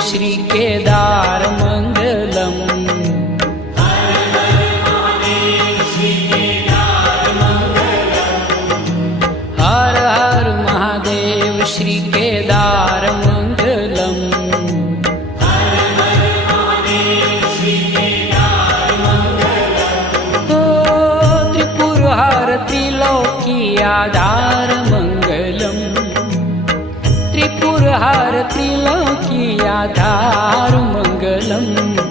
श्री केदार मंगलम। हर हर महादेव श्री केदार मंगलम। त्रिपुर हर त्रिलोकी आधार मंगलम। त्रिपुर हर त्रिलोकी आधार मंगलम।